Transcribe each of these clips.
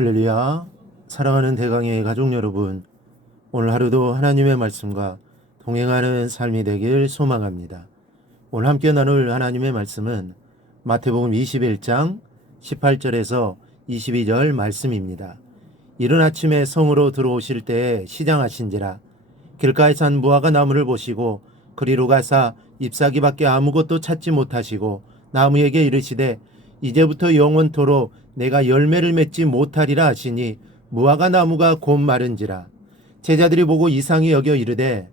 할렐루야. 사랑하는 대강의 가족 여러분, 오늘 하루도 하나님의 말씀과 동행하는 삶이 되길 소망합니다. 오늘 함께 나눌 하나님의 말씀은 마태복음 21장 18절에서 22절 말씀입니다. 이른 아침에 성으로 들어오실 때에 시장하신지라. 길가에 산 무화과 나무를 보시고 그리로 가사 잎사귀밖에 아무것도 찾지 못하시고 나무에게 이르시되 이제부터 영원토록 내가 열매를 맺지 못하리라 하시니 무화과 나무가 곧 마른지라. 제자들이 보고 이상히 여겨 이르되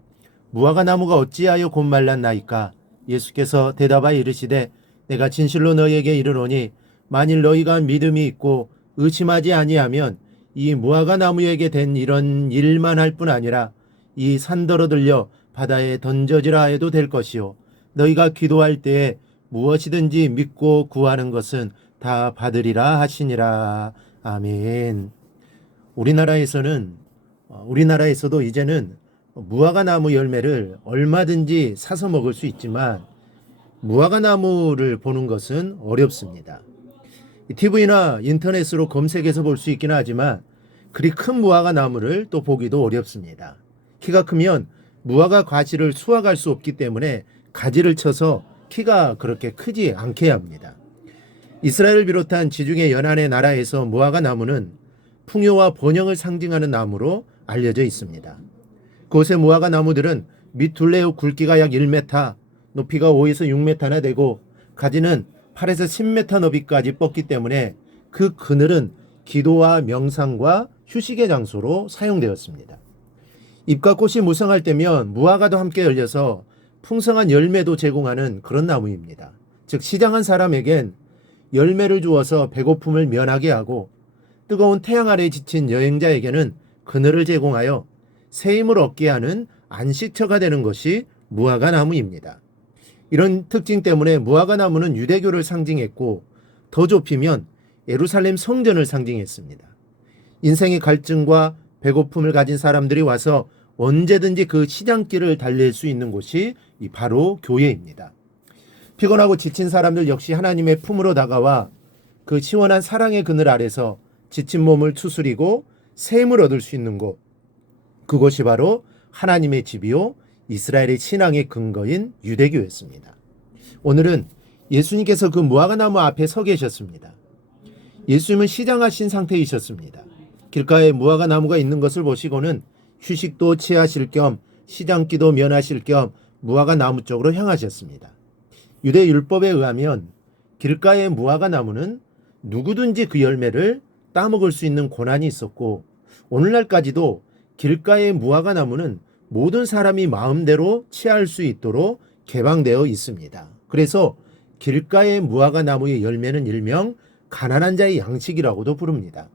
무화과 나무가 어찌하여 곧 말랐나이까. 예수께서 대답하여 이르시되 내가 진실로 너희에게 이르노니 만일 너희가 믿음이 있고 의심하지 아니하면 이 무화과 나무에게 된 이런 일만 할 뿐 아니라 이 산더러 들려 바다에 던져지라 해도 될 것이요 너희가 기도할 때에 무엇이든지 믿고 구하는 것은 다 받으리라 하시니라. 아멘. 우리나라에서도 이제는 무화과 나무 열매를 얼마든지 사서 먹을 수 있지만 무화과 나무를 보는 것은 어렵습니다. TV나 인터넷으로 검색해서 볼 수 있긴 하지만 그리 큰 무화과 나무를 또 보기도 어렵습니다. 키가 크면 무화과 가지를 수확할 수 없기 때문에 가지를 쳐서 키가 그렇게 크지 않게 합니다. 이스라엘을 비롯한 지중해 연안의 나라에서 무화과 나무는 풍요와 번영을 상징하는 나무로 알려져 있습니다. 그곳의 무화과 나무들은 밑 둘레의 굵기가 약 1m, 높이가 5에서 6m나 되고 가지는 8에서 10m 너비까지 뻗기 때문에 그 그늘은 기도와 명상과 휴식의 장소로 사용되었습니다. 잎과 꽃이 무성할 때면 무화과도 함께 열려서 풍성한 열매도 제공하는 그런 나무입니다. 즉 시장한 사람에겐 열매를 주어서 배고픔을 면하게 하고 뜨거운 태양 아래 지친 여행자에게는 그늘을 제공하여 새 힘을 얻게 하는 안식처가 되는 것이 무화과 나무입니다. 이런 특징 때문에 무화과 나무는 유대교를 상징했고 더 좁히면 예루살렘 성전을 상징했습니다. 인생의 갈증과 배고픔을 가진 사람들이 와서 언제든지 그 시장길을 달릴 수 있는 곳이 바로 교회입니다. 피곤하고 지친 사람들 역시 하나님의 품으로 다가와 그 시원한 사랑의 그늘 아래서 지친 몸을 추스리고 새 힘을 얻을 수 있는 곳, 그곳이 바로 하나님의 집이요 이스라엘의 신앙의 근거인 유대교였습니다. 오늘은 예수님께서 그 무화과 나무 앞에 서 계셨습니다. 예수님은 시장하신 상태이셨습니다. 길가에 무화과 나무가 있는 것을 보시고는 휴식도 취하실 겸 시장기도 면하실 겸 무화과 나무 쪽으로 향하셨습니다. 유대 율법에 의하면 길가의 무화과 나무는 누구든지 그 열매를 따먹을 수 있는 권한이 있었고 오늘날까지도 길가의 무화과 나무는 모든 사람이 마음대로 취할 수 있도록 개방되어 있습니다. 그래서 길가의 무화과 나무의 열매는 일명 가난한 자의 양식이라고도 부릅니다.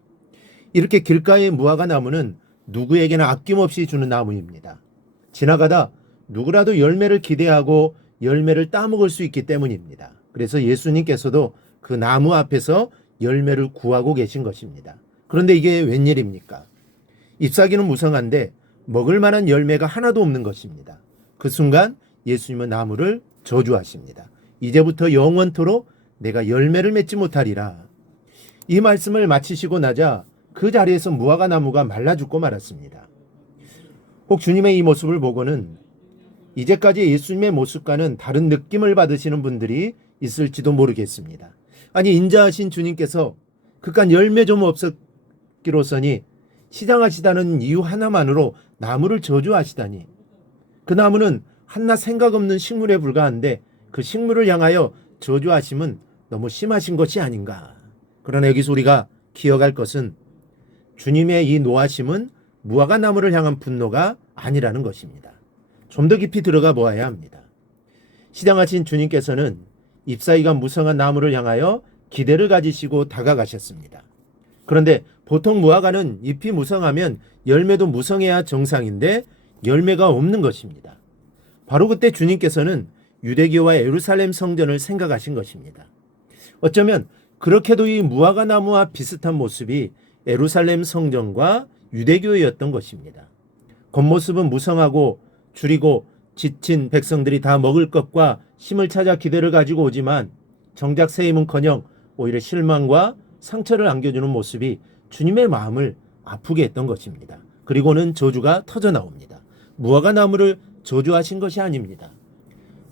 이렇게 길가의 무화과 나무는 누구에게나 아낌없이 주는 나무입니다. 지나가다 누구라도 열매를 기대하고 열매를 따먹을 수 있기 때문입니다. 그래서 예수님께서도 그 나무 앞에서 열매를 구하고 계신 것입니다. 그런데 이게 웬일입니까? 잎사귀는 무성한데 먹을 만한 열매가 하나도 없는 것입니다. 그 순간 예수님은 나무를 저주하십니다. 이제부터 영원토록 내가 열매를 맺지 못하리라. 이 말씀을 마치시고 나자 그 자리에서 무화과 나무가 말라 죽고 말았습니다. 혹 주님의 이 모습을 보고는 이제까지 예수님의 모습과는 다른 느낌을 받으시는 분들이 있을지도 모르겠습니다. 아니 인자하신 주님께서 그깟 열매 좀 없었기로서니 시장하시다는 이유 하나만으로 나무를 저주하시다니, 그 나무는 한낱 생각 없는 식물에 불과한데 그 식물을 향하여 저주하심은 너무 심하신 것이 아닌가. 그러나 여기서 우리가 기억할 것은 주님의 이 노하심은 무화과 나무를 향한 분노가 아니라는 것입니다. 좀 더 깊이 들어가 보아야 합니다. 시장하신 주님께서는 잎사귀가 무성한 나무를 향하여 기대를 가지시고 다가가셨습니다. 그런데 보통 무화과는 잎이 무성하면 열매도 무성해야 정상인데 열매가 없는 것입니다. 바로 그때 주님께서는 유대교와 예루살렘 성전을 생각하신 것입니다. 어쩌면 그렇게도 이 무화과 나무와 비슷한 모습이 예루살렘 성전과 유대교였던 것입니다. 겉모습은 무성하고 줄이고 지친 백성들이 다 먹을 것과 힘을 찾아 기대를 가지고 오지만 정작 새 힘은커녕 오히려 실망과 상처를 안겨주는 모습이 주님의 마음을 아프게 했던 것입니다. 그리고는 저주가 터져 나옵니다. 무화과 나무를 저주하신 것이 아닙니다.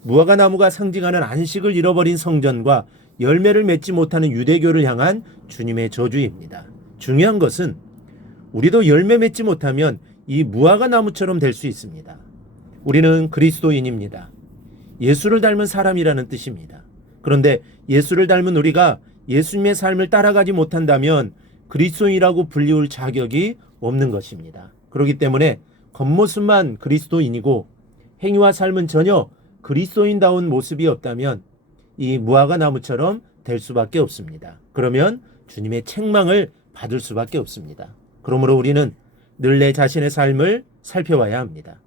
무화과 나무가 상징하는 안식을 잃어버린 성전과 열매를 맺지 못하는 유대교를 향한 주님의 저주입니다. 중요한 것은 우리도 열매 맺지 못하면 이 무화과 나무처럼 될 수 있습니다. 우리는 그리스도인입니다. 예수를 닮은 사람이라는 뜻입니다. 그런데 예수를 닮은 우리가 예수님의 삶을 따라가지 못한다면 그리스도인이라고 불리울 자격이 없는 것입니다. 그렇기 때문에 겉모습만 그리스도인이고 행위와 삶은 전혀 그리스도인다운 모습이 없다면 이 무화과 나무처럼 될 수밖에 없습니다. 그러면 주님의 책망을 받을 수밖에 없습니다. 그러므로 우리는 늘 내 자신의 삶을 살펴봐야 합니다.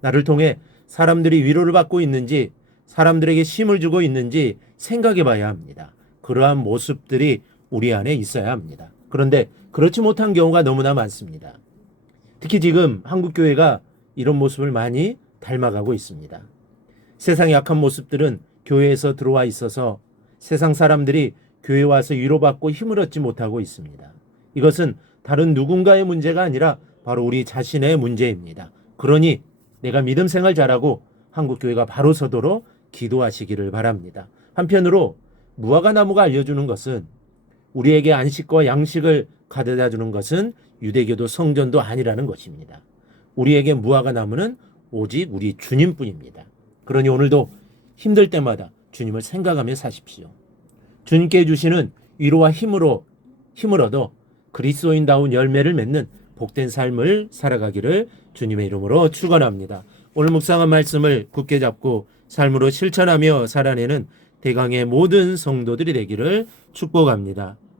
나를 통해 사람들이 위로를 받고 있는지, 사람들에게 힘을 주고 있는지 생각해 봐야 합니다. 그러한 모습들이 우리 안에 있어야 합니다. 그런데 그렇지 못한 경우가 너무나 많습니다. 특히 지금 한국교회가 이런 모습을 많이 닮아가고 있습니다. 세상의 약한 모습들은 교회에서 들어와 있어서 세상 사람들이 교회에 와서 위로받고 힘을 얻지 못하고 있습니다. 이것은 다른 누군가의 문제가 아니라 바로 우리 자신의 문제입니다. 그러니 내가 믿음 생활 잘하고 한국교회가 바로 서도록 기도하시기를 바랍니다. 한편으로 무화과 나무가 알려주는 것은 우리에게 안식과 양식을 가져다 주는 것은 유대교도 성전도 아니라는 것입니다. 우리에게 무화과 나무는 오직 우리 주님뿐입니다. 그러니 오늘도 힘들 때마다 주님을 생각하며 사십시오. 주님께 주시는 위로와 힘을 얻어 그리스도인다운 열매를 맺는 복된 삶을 살아가기를 주님의 이름으로 축원합니다. 오늘 묵상한 말씀을 굳게 잡고 삶으로 실천하며 살아내는 대강의 모든 성도들이 되기를 축복합니다.